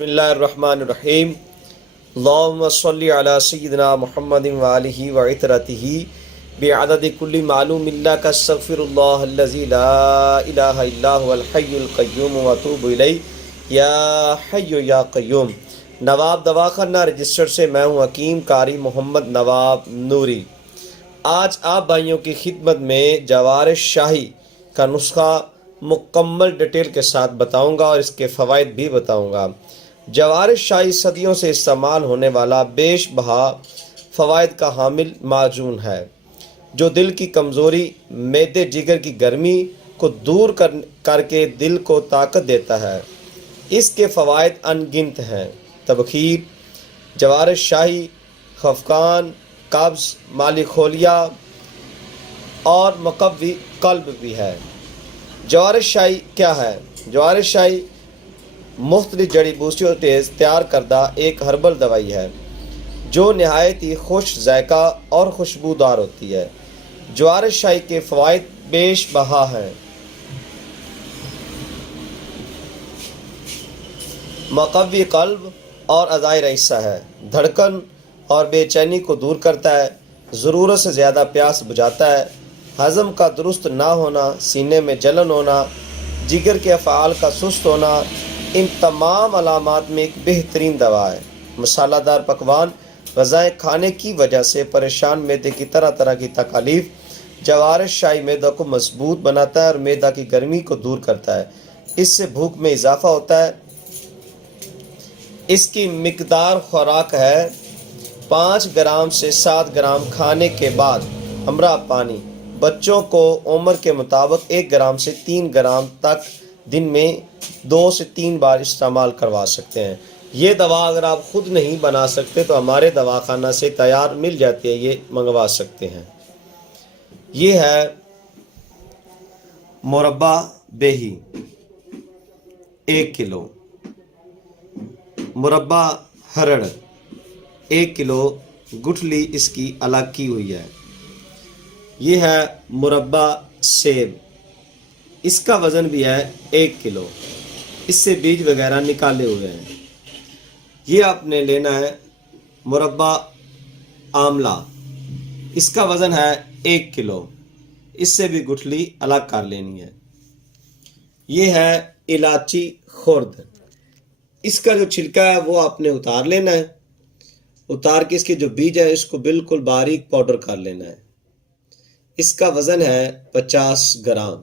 بسم اللہ الرحمن الرحیم اللہم صلی علی سیدنا محمد وآلہ وعطرتہ بعدد کل معلوم اللہ کا استغفر اللہ الذی لا الہ الا هو الحی القیوم واتوب الیہ یا حی یا قیوم۔ نواب دواخانہ رجسٹر سے میں ہوں حکیم قاری محمد نواب نوری۔ آج آپ بھائیوں کی خدمت میں جوار شاہی کا نسخہ مکمل ڈیٹیل کے ساتھ بتاؤں گا اور اس کے فوائد بھی بتاؤں گا۔ جوار شاہی صدیوں سے استعمال ہونے والا بیش بہا فوائد کا حامل معجون ہے، جو دل کی کمزوری، معدے جگر کی گرمی کو دور کر کے دل کو طاقت دیتا ہے۔ اس کے فوائد ان گنت ہیں۔ تبخیر، جوار شاہی خفقان، قبض، مالی خولیہ اور مقوی قلب بھی ہے۔ جوار شاہی کیا ہے؟ جوار شاہی مختلف جڑی بوٹیوں سے تیار کردہ ایک ہربل دوائی ہے جو نہایت ہی خوش ذائقہ اور خوشبودار ہوتی ہے۔ جوار شاہی کے فوائد بیش بہا ہیں۔ مقوی قلب اور اعضائے رئیسہ ہے، دھڑکن اور بے چینی کو دور کرتا ہے، ضرورت سے زیادہ پیاس بجھاتا ہے، ہضم کا درست نہ ہونا، سینے میں جلن ہونا، جگر کے افعال کا سست ہونا، ان تمام علامات میں ایک بہترین دوا ہے۔ مسالہ دار پکوان، غذائیں کھانے کی وجہ سے پریشان معدے کی طرح طرح کی تکالیف، جوار شاہی معدہ کو مضبوط بناتا ہے اور معدہ کی گرمی کو دور کرتا ہے۔ اس سے بھوک میں اضافہ ہوتا ہے۔ اس کی مقدار خوراک ہے 5 گرام سے 7 گرام کھانے کے بعد ہمراہ پانی۔ بچوں کو عمر کے مطابق 1 گرام سے 3 گرام تک دن میں 2 سے 3 بار استعمال کروا سکتے ہیں۔ یہ دوا اگر آپ خود نہیں بنا سکتے تو ہمارے دواخانہ سے تیار مل جاتی ہے، یہ منگوا سکتے ہیں۔ یہ ہے مربع بیہی 1 کلو، مربع ہرڑ 1 کلو، گٹھلی اس کی الگ کی ہوئی ہے۔ یہ ہے مربع سیب، اس کا وزن بھی ہے 1 کلو، اس سے بیج وغیرہ نکالے ہوئے ہیں۔ یہ آپ نے لینا ہے مربع آملہ، اس کا وزن ہے 1 کلو، اس سے بھی گٹھلی الگ کر لینی ہے۔ یہ ہے الائچی خرد، اس کا جو چھلکا ہے وہ آپ نے اتار لینا ہے، اتار کے اس کے جو بیج ہے اس کو بالکل باریک پاؤڈر کر لینا ہے۔ اس کا وزن ہے 50 گرام۔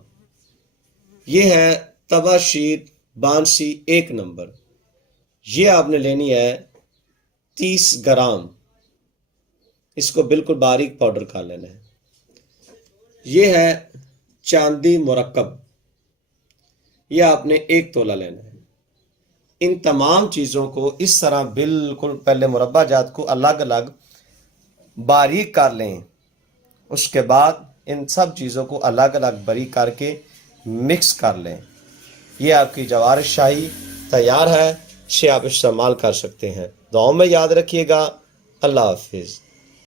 یہ ہے تبا شیر بانسی 1 نمبر، یہ آپ نے لینی ہے 30 گرام، اس کو بالکل باریک پاؤڈر کر لینا ہے۔ یہ ہے چاندی مرکب، یہ آپ نے 1 تولہ لینا ہے۔ ان تمام چیزوں کو اس طرح بالکل پہلے مربع جات کو الگ الگ باریک کر لیں، اس کے بعد ان سب چیزوں کو الگ الگ باریک کر کے مکس کر لیں۔ یہ آپ کی جوار شاہی تیار ہے، اسے آپ استعمال کر سکتے ہیں۔ دعاؤں میں یاد رکھیے گا۔ اللہ حافظ۔